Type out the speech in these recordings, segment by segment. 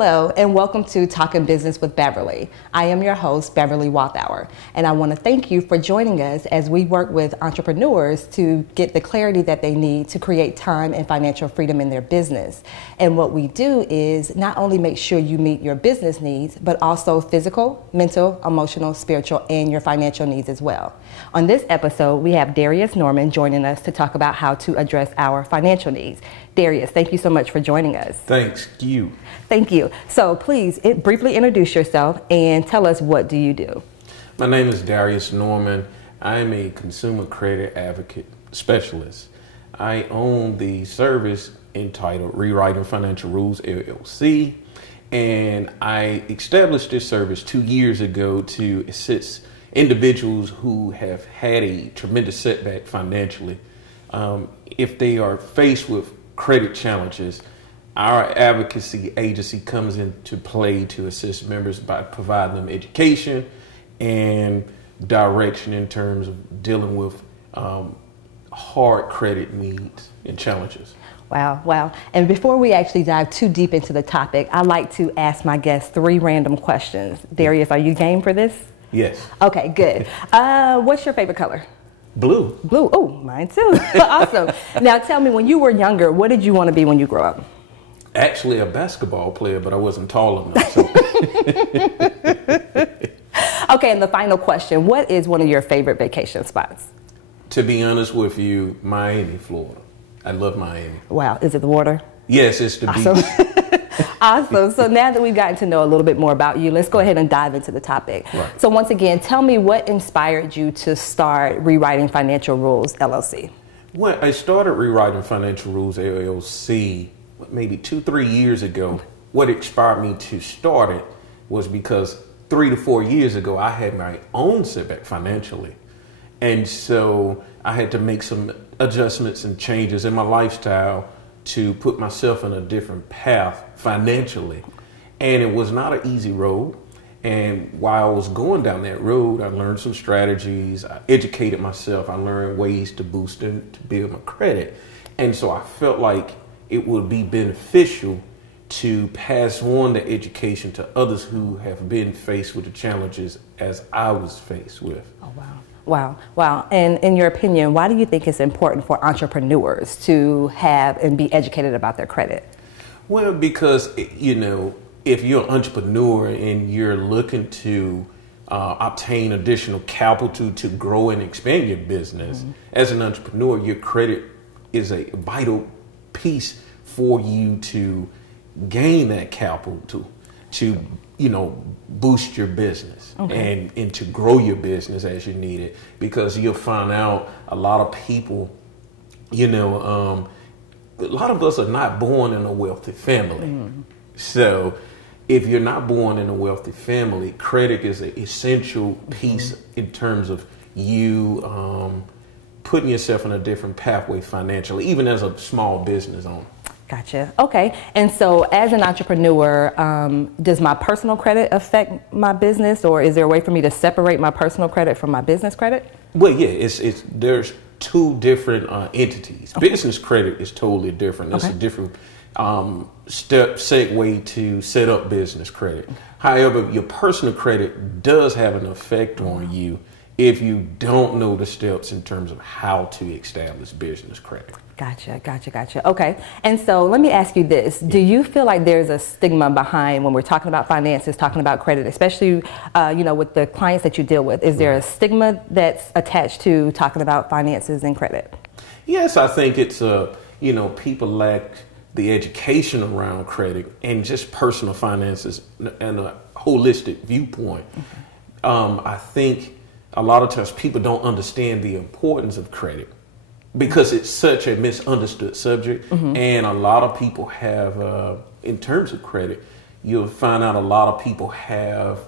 Hello and welcome to Talking Business with Beverly. I am your host, Beverly Walthour, and I want to thank you for joining us as we work with entrepreneurs to get the clarity that they need to create time and financial freedom in their business. And what we do is not only make sure you meet your business needs, but also physical, mental, emotional, spiritual, and your financial needs as well. On this episode, we have Darius Norman joining us to talk about how to address our financial needs. Darius, thank you so much for joining us. Thanks, you. Thank you. So please briefly introduce yourself and tell us, what do you do? My name is Darius Norman. I am a consumer credit advocate specialist. I own the service entitled Rewriting Financial Rules, LLC, and I established this service 2 years ago to assist individuals who have had a tremendous setback financially. If they are faced with credit challenges, our advocacy agency comes into play to assist members by providing them education and direction in terms of dealing with hard credit needs and challenges. Wow. And before we actually dive too deep into the topic, I like to ask my guests 3 random questions. Darius, are you game for this? Yes. Okay, good. What's your favorite color? Blue. Blue. Oh, mine too. Awesome. Now tell me, when you were younger, what did you want to be when you grew up? Actually a basketball player, but I wasn't tall enough. So. Okay, and the final question, what is one of your favorite vacation spots? To be honest with you, Miami, Florida. I love Miami. Wow, is it the water? Yes, it's the awesome. beach. Awesome. So now that we've gotten to know a little bit more about you, let's go ahead and dive into the topic. Right. So once again, tell me what inspired you to start Rewriting Financial Rules, LLC? Well, I started Rewriting Financial Rules, LLC, maybe 2-3 years ago. What inspired me to start it was because 3 to 4 years ago, I had my own setback financially. And so I had to make some adjustments and changes in my lifestyle to put myself in a different path financially. And it was not an easy road. And while I was going down that road, I learned some strategies, I educated myself, I learned ways to boost and to build my credit. And so I felt like it would be beneficial to pass on the education to others who have been faced with the challenges as I was faced with. Oh, wow. And in your opinion, why do you think it's important for entrepreneurs to have and be educated about their credit? Well, because, you know, if you're an entrepreneur and you're looking to obtain additional capital to grow and expand your business, as an entrepreneur, your credit is a vital piece for you to gain that capital to you know, boost your business and to grow your business as you need it, because you'll find out a lot of people, you know, a lot of us are not born in a wealthy family. So if you're not born in a wealthy family, credit is an essential piece in terms of you putting yourself in a different pathway financially, even as a small business owner. Gotcha. Okay. And so as an entrepreneur, does my personal credit affect my business, or is there a way for me to separate my personal credit from my business credit? Well, yeah, there's 2 different entities. Business credit is totally different. It's a different segue to set up business credit. However, your personal credit does have an effect on you if you don't know the steps in terms of how to establish business credit. Gotcha. Okay. And so let me ask you this. Do you feel like there's a stigma behind when we're talking about finances, talking about credit, especially, you know, with the clients that you deal with? Is there a stigma that's attached to talking about finances and credit? Yes, I think it's, you know, people lack the education around credit and just personal finances and a holistic viewpoint. I think a lot of times people don't understand the importance of credit, because it's such a misunderstood subject. And a lot of people have, in terms of credit, you'll find out a lot of people have,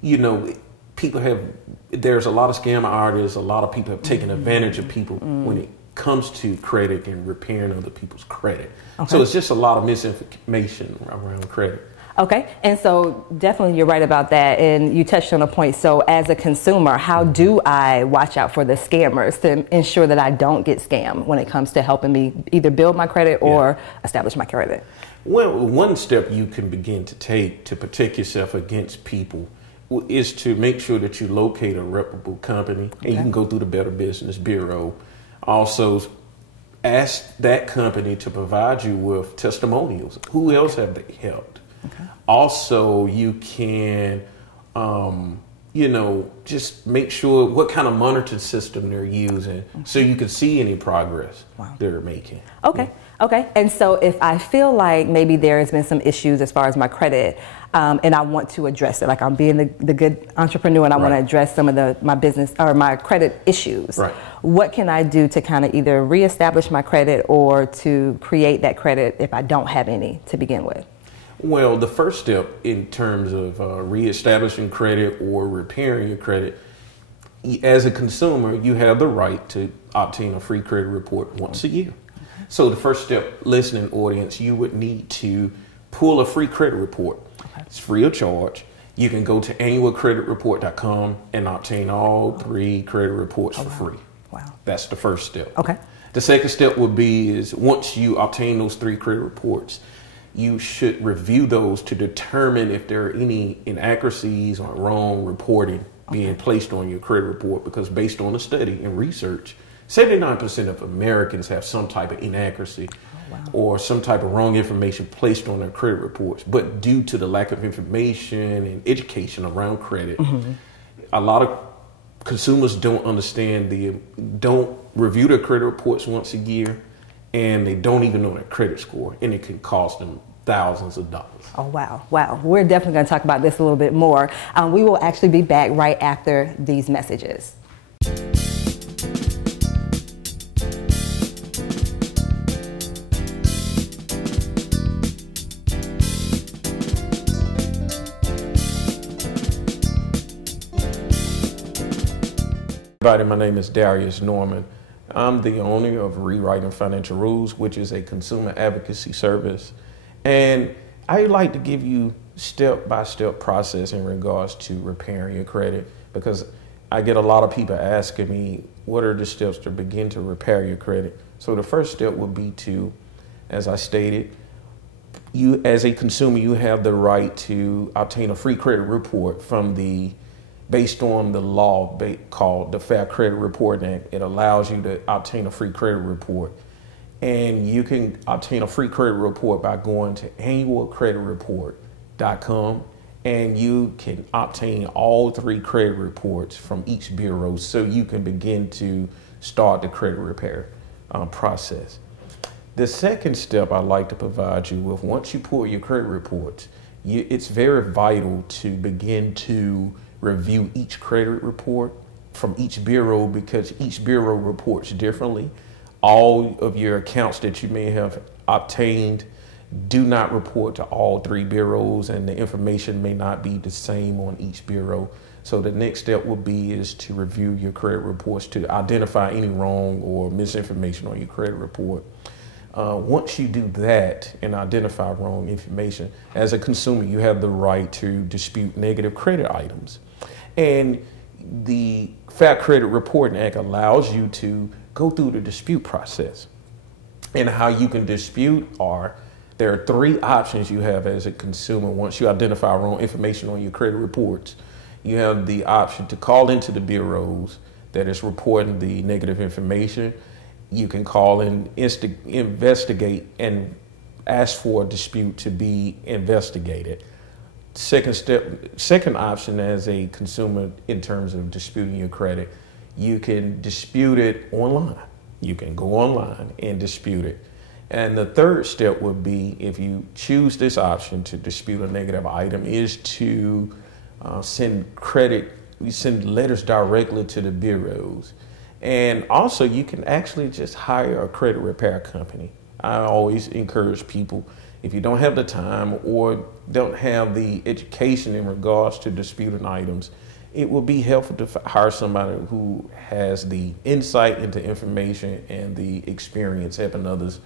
you know, there's a lot of scam artists, a lot of people have taken advantage of people when it comes to credit and repairing other people's credit. So it's just a lot of misinformation around credit. Okay, and so definitely you're right about that, and you touched on a point. So as a consumer, how do I watch out for the scammers to ensure that I don't get scammed when it comes to helping me either build my credit or establish my credit? Well, one step you can begin to take to protect yourself against people is to make sure that you locate a reputable company, and you can go through the Better Business Bureau. Also, ask that company to provide you with testimonials. Who else have they helped? Also, you can, just make sure what kind of monitoring system they're using so you can see any progress they're making. Okay. And so if I feel like maybe there has been some issues as far as my credit, and I want to address it, like I'm being the good entrepreneur and I want to address some of my business or my credit issues. What can I do to kind of either reestablish my credit or to create that credit if I don't have any to begin with? Well, the first step in terms of reestablishing credit or repairing your credit, as a consumer, you have the right to obtain a free credit report once a year. So the first step, listening audience, you would need to pull a free credit report. It's free of charge. You can go to annualcreditreport.com and obtain all 3 credit reports for free. That's the first step. The second step would be is once you obtain those 3 credit reports, you should review those to determine if there are any inaccuracies or wrong reporting being placed on your credit report, because based on a study and research, 79% of Americans have some type of inaccuracy or some type of wrong information placed on their credit reports. But due to the lack of information and education around credit, a lot of consumers don't don't review their credit reports once a year, and they don't even know their credit score, and it can cost them thousands of dollars. Wow. We're definitely going to talk about this a little bit more. We will actually be back right after these messages. My name is Darius Norman. I'm the owner of Rewriting Financial Rules, which is a consumer advocacy service. And I'd like to give you step-by-step process in regards to repairing your credit, because I get a lot of people asking me, what are the steps to begin to repair your credit? So the first step would be to, as I stated, you as a consumer, you have the right to obtain a free credit report based on the law called the Fair Credit Reporting Act. It allows you to obtain a free credit report. And you can obtain a free credit report by going to annualcreditreport.com, and you can obtain all 3 credit reports from each bureau so you can begin to start the credit repair process. The second step I'd like to provide you with, once you pull your credit reports, it's very vital to begin to review each credit report from each bureau, because each bureau reports differently. All of your accounts that you may have obtained do not report to all 3 bureaus, and the information may not be the same on each bureau. So the next step will be is to review your credit reports to identify any wrong or misinformation on your credit report. Once you do that and identify wrong information, as a consumer, you have the right to dispute negative credit items. And the Fair Credit Reporting Act allows you to go through the dispute process. And how you can dispute there are 3 options you have as a consumer. Once you identify wrong information on your credit reports, you have the option to call into the bureaus that is reporting the negative information. You can call and investigate and ask for a dispute to be investigated. Second option as a consumer in terms of disputing your credit, you can dispute it online. You can go online and dispute it. And the third step would be, if you choose this option to dispute a negative item, is to send letters directly to the bureaus. And also you can actually just hire a credit repair company. I always encourage people, if you don't have the time or don't have the education in regards to disputing items, it will be helpful to hire somebody who has the insight into information and the experience helping others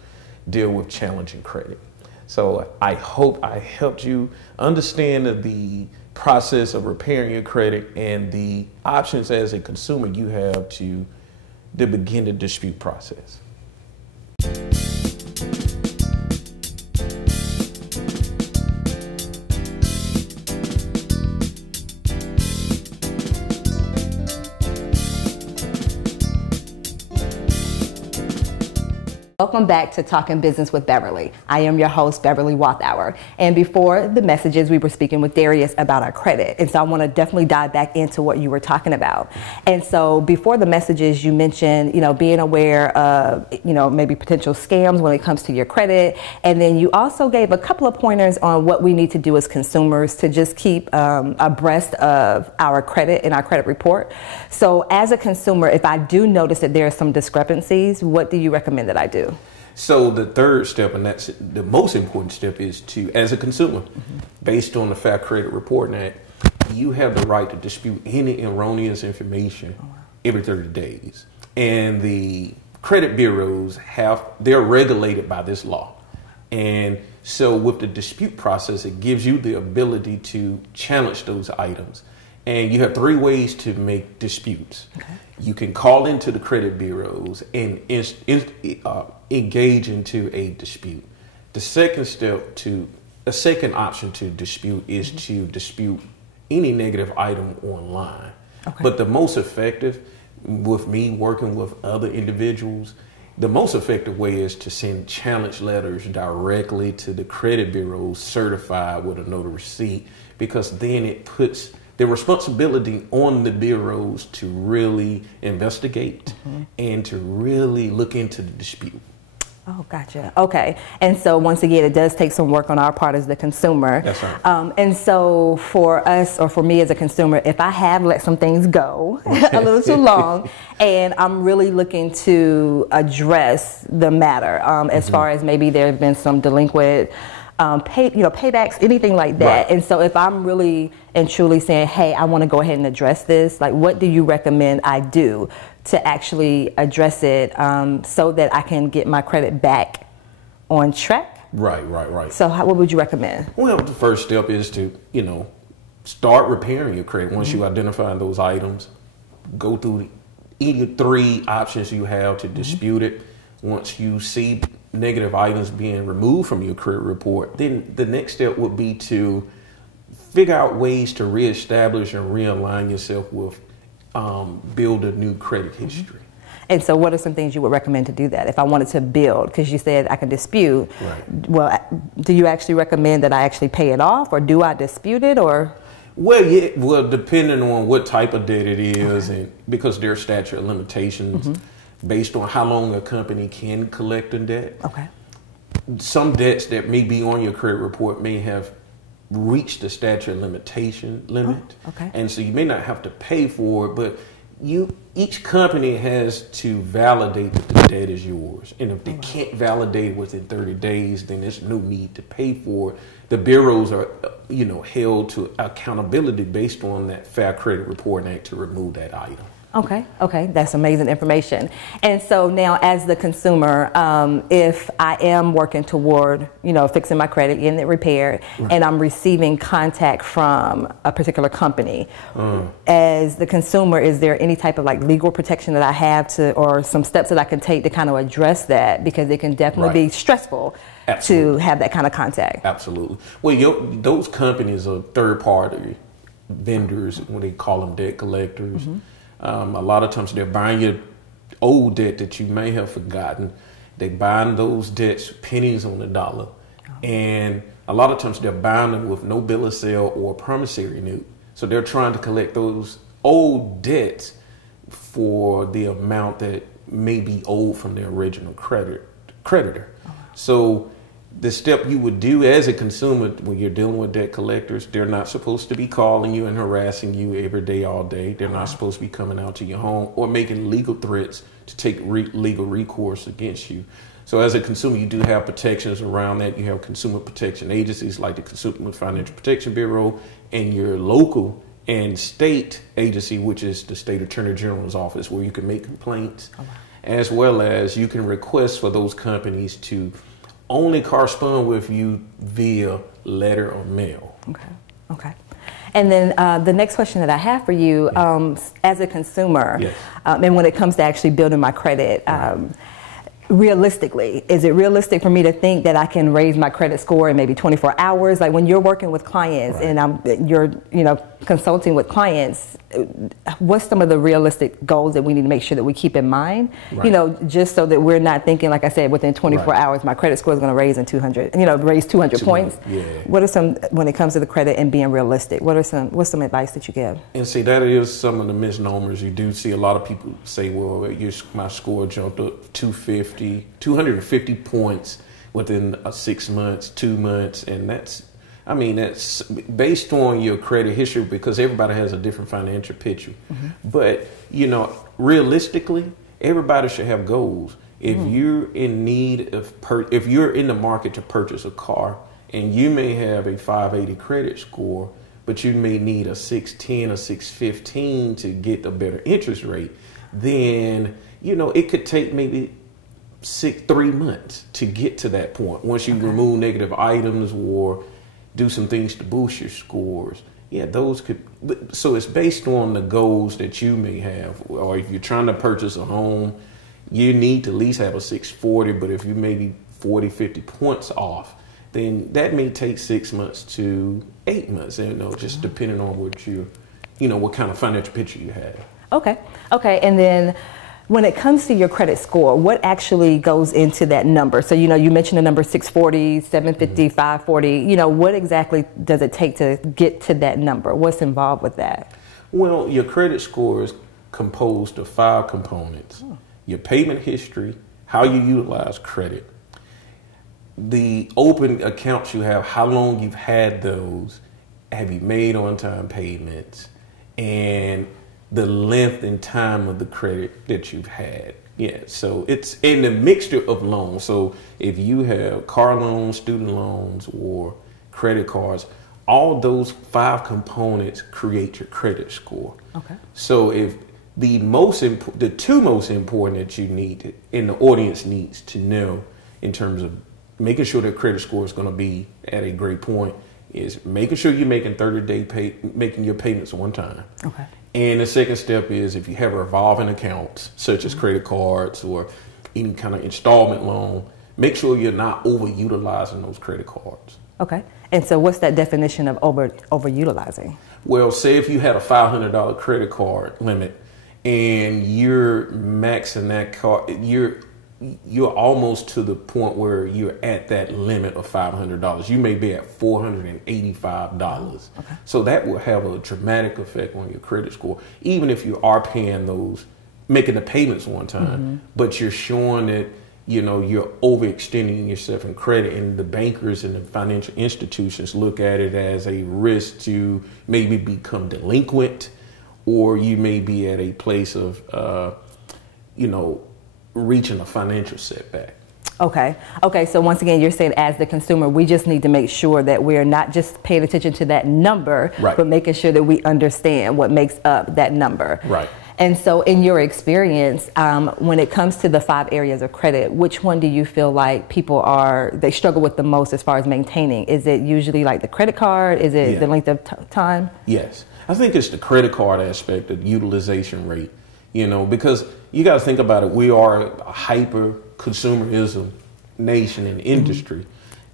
deal with challenging credit. So I hope I helped you understand the process of repairing your credit and the options as a consumer you have to begin the dispute process. Welcome back to Talking Business with Beverly. I am your host, Beverly Walthour. And before the messages, we were speaking with Darius about our credit. And so I want to definitely dive back into what you were talking about. And so before the messages, you mentioned, being aware of, maybe potential scams when it comes to your credit. And then you also gave a couple of pointers on what we need to do as consumers to just keep abreast of our credit and our credit report. So as a consumer, if I do notice that there are some discrepancies, what do you recommend that I do? So the third step, and that's the most important step, is to, as a consumer, based on the Fair Credit Reporting Act, you have the right to dispute any erroneous information every 30 days. And the credit bureaus they're regulated by this law. And so with the dispute process, it gives you the ability to challenge those items. And you have 3 ways to make disputes. Okay. You can call into the credit bureaus and engage into a dispute. The second option to dispute is to dispute any negative item online. Okay. But the most effective, with me working with other individuals, the most effective way is to send challenge letters directly to the credit bureaus certified with a notary receipt, because then it puts the responsibility on the bureaus to really investigate and to really look into the dispute. Oh, gotcha. Okay. And so once again, it does take some work on our part as the consumer. That's right. And so for us, or for me as a consumer, if I have let some things go a little too long and I'm really looking to address the matter, as far as maybe there have been some delinquent paybacks, anything like that. Right. And so if I'm really and truly saying, hey, I want to go ahead and address this, like, what do you recommend I do to actually address it so that I can get my credit back on track? Right. So what would you recommend? Well, the first step is to, start repairing your credit. Once you identify those items, go through either 3 options you have to dispute it. Once you see negative items being removed from your credit report, then the next step would be to figure out ways to reestablish and realign yourself with build a new credit history. And so what are some things you would recommend to do that if I wanted to build? Because you said I can dispute. Right. Well, do you actually recommend that I actually pay it off, or do I dispute it, or? Well, yeah. Well, depending on what type of debt it is, and because there are statute of limitations based on how long a company can collect a debt. Okay. Some debts that may be on your credit report may have reached the statute of limitation limit. Oh, okay. And so you may not have to pay for it, but each company has to validate that the debt is yours. And if they can't validate it within 30 days, then there's no need to pay for it. The bureaus are, held to accountability based on that Fair Credit Reporting Act to remove that item. Okay, that's amazing information. And so now, as the consumer, if I am working toward, fixing my credit, getting it repaired, and I'm receiving contact from a particular company, as the consumer, is there any type of legal protection that I have or some steps that I can take to kind of address that? Because it can definitely be stressful to have that kind of contact. Absolutely. Well, those companies are third-party vendors, when they call them debt collectors. A lot of times they're buying your old debt that you may have forgotten. They buying those debts pennies on the dollar. And a lot of times they're buying them with no bill of sale or promissory note. So they're trying to collect those old debts for the amount that may be owed from their original creditor. So the step you would do as a consumer when you're dealing with debt collectors, they're not supposed to be calling you and harassing you every day, all day. They're not supposed to be coming out to your home or making legal threats to take legal recourse against you. So as a consumer, you do have protections around that. You have consumer protection agencies like the Consumer Financial Protection Bureau and your local and state agency, which is the State Attorney General's office, where you can make complaints, as well as you can request for those companies to only correspond with you via letter or mail. Okay. Okay. And then the next question that I have for you, as a consumer, Yes. And when it comes to actually building my credit, realistically, is it realistic for me to think that I can raise my credit score in maybe 24 hours? Like when you're working with clients and you're consulting with clients, what's some of the realistic goals that we need to make sure that we keep in mind? Just so that we're not thinking, like I said, within 24 hours my credit score is going to raise in 200, raise 200 points. Yeah. What are some, when it comes to the credit and being realistic, what's some advice that you give? And see, that is some of the misnomers. You do see a lot of people say, well, my score jumped up 250 points within 6 months, 2 months, and that's based on your credit history, because everybody has a different financial picture. But, realistically, everybody should have goals. If you're in need of, if you're in the market to purchase a car and you may have a 580 credit score, but you may need a 610 or 615 to get a better interest rate, then, it could take maybe 3 months to get to that point. Once you remove negative items or do some things to boost your scores. Yeah, those could. So it's based on the goals that you may have. Or if you're trying to purchase a home, you need to at least have a 640. But if you may be 40, 50 points off, then that may take 6 months to 8 months. Just depending on what what kind of financial picture you have. Okay. And then, when it comes to your credit score, what actually goes into that number? So, you mentioned the number 640, 750, 540. What exactly does it take to get to that number? What's involved with that? Well, your credit score is composed of 5 components. Your payment history, how you utilize credit, the open accounts you have, how long you've had those, have you made on-time payments, and the length and time of the credit that you've had. Yeah, so it's in the mixture of loans. So if you have car loans, student loans, or credit cards, all those 5 components create your credit score. Okay. So if the two most important that you need and the audience needs to know in terms of making sure that credit score is going to be at a great point is making sure you're making 30-day making your payments on time. Okay. And the second step is if you have revolving accounts, such as credit cards or any kind of installment loan, make sure you're not overutilizing those credit cards. Okay. And so what's that definition of overutilizing? Well, say if you had a $500 credit card limit and you're maxing that card, you're almost to the point where you're at that limit of $500. You may be at $485. Okay. So that will have a dramatic effect on your credit score, even if you are paying those, making the payments on time, but you're showing that, you're overextending yourself in credit, and the bankers and the financial institutions look at it as a risk to maybe become delinquent, or you may be at a place of, reaching a financial setback. Okay. So once again, you're saying as the consumer, we just need to make sure that we're not just paying attention to that number, but making sure that we understand what makes up that number. Right. And so in your experience, when it comes to the 5 areas of credit, which one do you feel like they struggle with the most as far as maintaining? Is it usually like the credit card? Is it the length of time? Yes. I think it's the credit card aspect, the utilization rate. Because you got to think about it. We are a hyper consumerism nation and industry.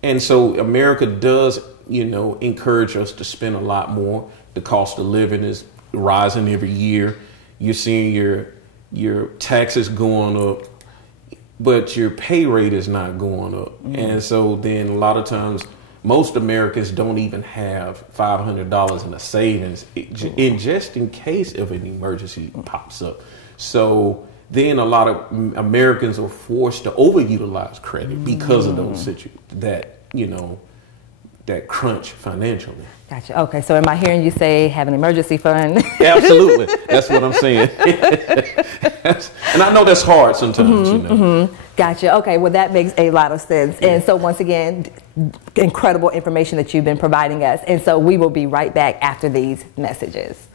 And so America does, encourage us to spend a lot more. The cost of living is rising every year. You're seeing your taxes going up, but your pay rate is not going up. And so then a lot of times most Americans don't even have $500 in a savings just in case of an emergency pops up. So then a lot of Americans are forced to overutilize credit because of those situations that crunch financially. Gotcha. Okay, so am I hearing you say have an emergency fund? Absolutely. That's what I'm saying. And I know that's hard sometimes, Gotcha. Okay, well that makes a lot of sense. And so once again, incredible information that you've been providing us. And so we will be right back after these messages.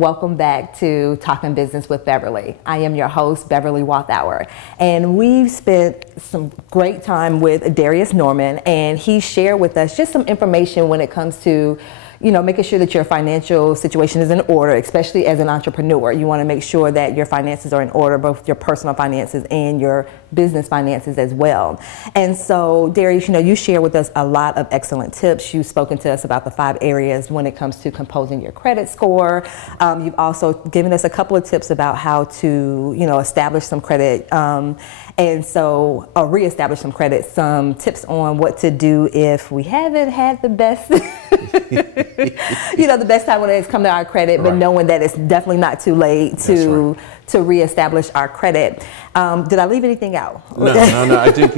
and welcome back to Talking Business with Beverly. I am your host, Beverly Walthour, and we've spent some great time with Darius Norman, and he shared with us just some information when it comes to making sure that your financial situation is in order, especially as an entrepreneur. You want to make sure that your finances are in order, both your personal finances and your business finances as well. And so, Darius, you share with us a lot of excellent tips. You've spoken to us about the 5 areas when it comes to composing your credit score. You've also given us a couple of tips about how to, establish some credit, reestablish some credit, some tips on what to do if we haven't had the best, the best time when it's come to our credit, but knowing that it's definitely not too late to reestablish our credit. Did I leave anything out? No. I think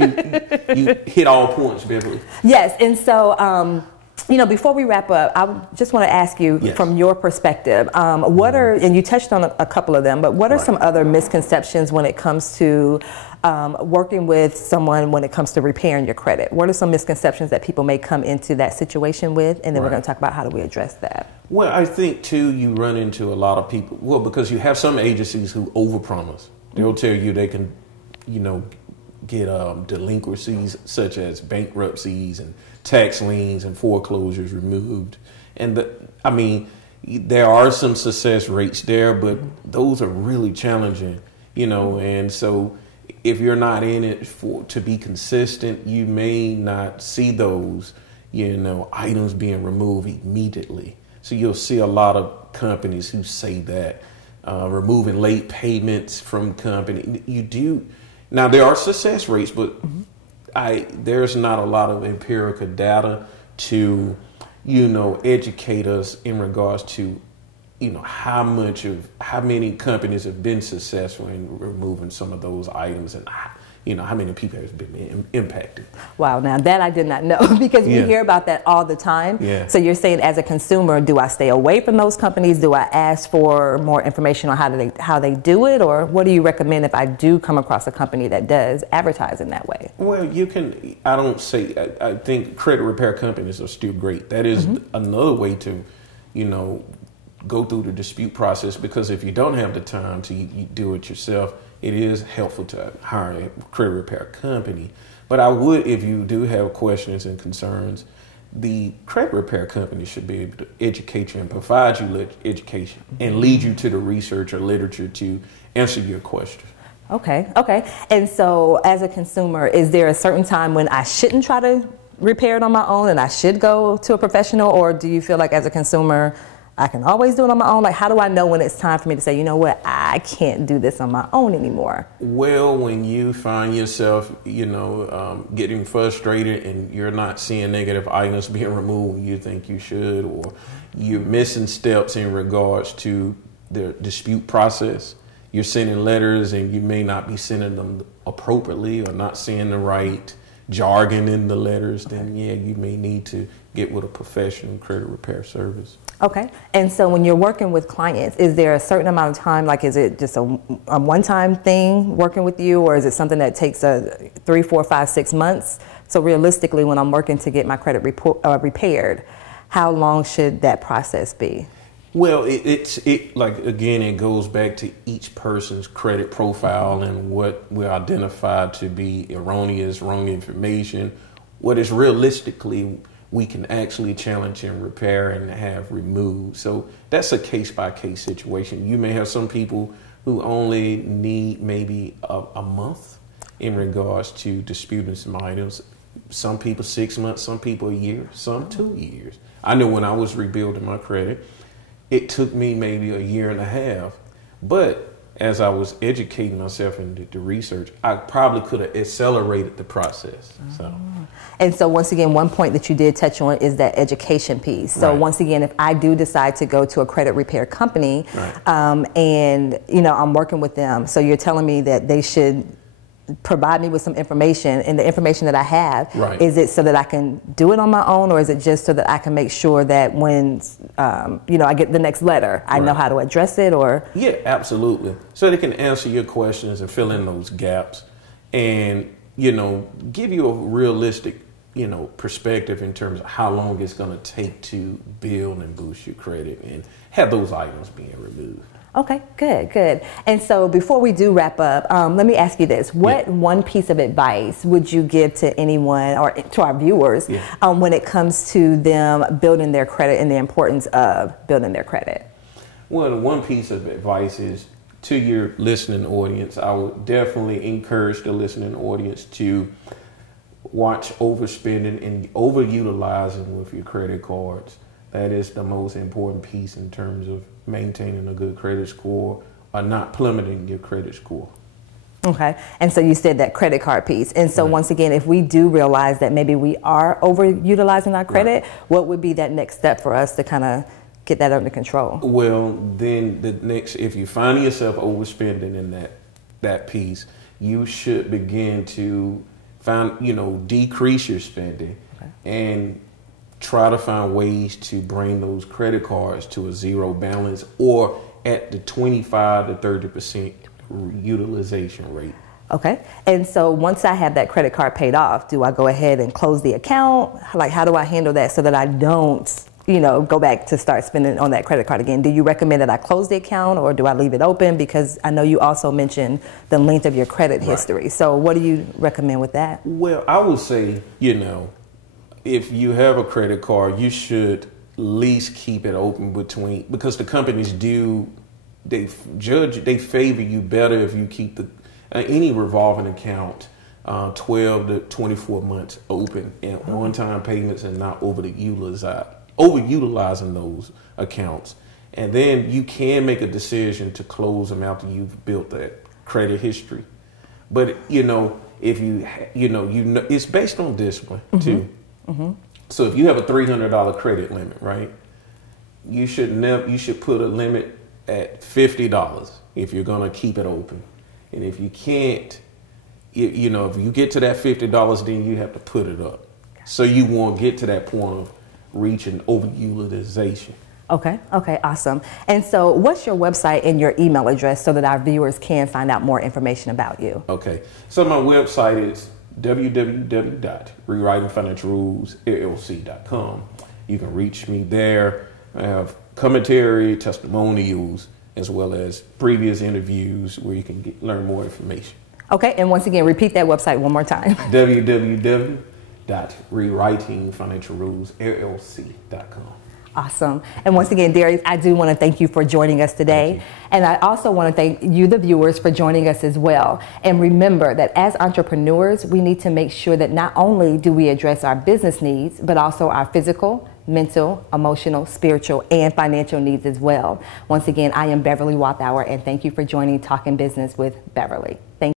you hit all points, Beverly. Yes, and so before we wrap up, I just want to ask you, from your perspective, what are, and you touched on a couple of them, but what are some other misconceptions when it comes to working with someone when it comes to repairing your credit? What are some misconceptions that people may come into that situation with? And then we're going to talk about how do we address that. Well, I think, too, you run into a lot of people, because you have some agencies who overpromise. They'll tell you they can, get delinquencies such as bankruptcies and tax liens and foreclosures removed. And there are some success rates there, but those are really challenging, and so if you're not in it to be consistent, you may not see those, items being removed immediately. So you'll see a lot of companies who say that, removing late payments from company. You do. Now, there are success rates, but there's not a lot of empirical data to, educate us in regards to, how many companies have been successful in removing some of those items, and how many people have been impacted. Wow, now that I did not know, because we hear about that all the time. Yeah. So you're saying, as a consumer, do I stay away from those companies? Do I ask for more information on how they do it, or what do you recommend if I do come across a company that does advertise in that way? Well, you can. I think credit repair companies are still great. That is another way to, go through the dispute process, because if you don't have the time to do it yourself, it is helpful to hire a credit repair company. But I would, if you do have questions and concerns, the credit repair company should be able to educate you and provide you education and lead you to the research or literature to answer your questions. Okay. And so, as a consumer, is there a certain time when I shouldn't try to repair it on my own and I should go to a professional, or do you feel like as a consumer I can always do it on my own? Like, how do I know when it's time for me to say, you know what, I can't do this on my own anymore? Well, when you find yourself, getting frustrated and you're not seeing negative items being removed, you think you should, or you're missing steps in regards to the dispute process. You're sending letters and you may not be sending them appropriately, or not saying the right jargon in the letters, then you may need to get with a professional credit repair service. Okay. And so when you're working with clients, is there a certain amount of time, like is it just a one-time thing working with you, or is it something that takes 3, 4, 5, 6 months? So realistically, when I'm working to get my credit repaired, how long should that process be? Well, it goes back to each person's credit profile and what we identify to be erroneous, wrong information, what is realistically we can actually challenge and repair and have removed. So that's a case-by-case situation. You may have some people who only need maybe a month in regards to disputing some items. Some people 6 months, some people a year, some 2 years. I know when I was rebuilding my credit, it took me maybe a year and a half. But as I was educating myself into the research, I probably could have accelerated the process. And so once again, one point that you did touch on is that education piece. So once again, if I do decide to go to a credit repair company, and I'm working with them, so you're telling me that they should provide me with some information, and the information that I have, is it so that I can do it on my own, or is it just so that I can make sure that when I get the next letter, I know how to address it? Or absolutely, so they can answer your questions and fill in those gaps, and give you a realistic perspective in terms of how long it's going to take to build and boost your credit and have those items being removed. Okay, good, good. And so before we do wrap up, let me ask you this. What one piece of advice would you give to anyone or to our viewers when it comes to them building their credit and the importance of building their credit? Well, the one piece of advice is to your listening audience. I would definitely encourage the listening audience to watch overspending and overutilizing with your credit cards. That is the most important piece in terms of maintaining a good credit score or not plummeting your credit score. Okay, and so you said that credit card piece. And so once again, if we do realize that maybe we are overutilizing our credit, what would be that next step for us to kind of get that under control? Well, then the next, if you find yourself overspending in that piece, you should begin to decrease your spending and try to find ways to bring those credit cards to a zero balance or at the 25 to 30% utilization rate. Okay. And so once I have that credit card paid off, do I go ahead and close the account? Like, how do I handle that so that I don't, go back to start spending on that credit card again? Do you recommend that I close the account or do I leave it open? Because I know you also mentioned the length of your credit history. So what do you recommend with that? Well, I would say, if you have a credit card, you should at least keep it open because the companies they favor you better if you keep any revolving account 12 to 24 months open and on-time payments and not overutilizing those accounts. And then you can make a decision to close them after you've built that credit history. But, if it's based on discipline too. So if you have a $300 credit limit, right, you should put a limit at $50 if you're going to keep it open. And if you can't, if you get to that $50, then you have to put it up. So you won't get to that point of reaching overutilization. Okay, awesome. And so what's your website and your email address so that our viewers can find out more information about you? Okay, so my website is www.rewritingfinancialrulesllc.com. You can reach me there. I have commentary, testimonials, as well as previous interviews where you can learn more information. Okay, and once again, repeat that website one more time. www.rewritingfinancialrulesllc.com. Awesome. And once again, Darius, I do want to thank you for joining us today. And I also want to thank you, the viewers, for joining us as well. And remember that as entrepreneurs, we need to make sure that not only do we address our business needs, but also our physical, mental, emotional, spiritual, and financial needs as well. Once again, I am Beverly Walthour, and thank you for joining Talking Business with Beverly. Thank you.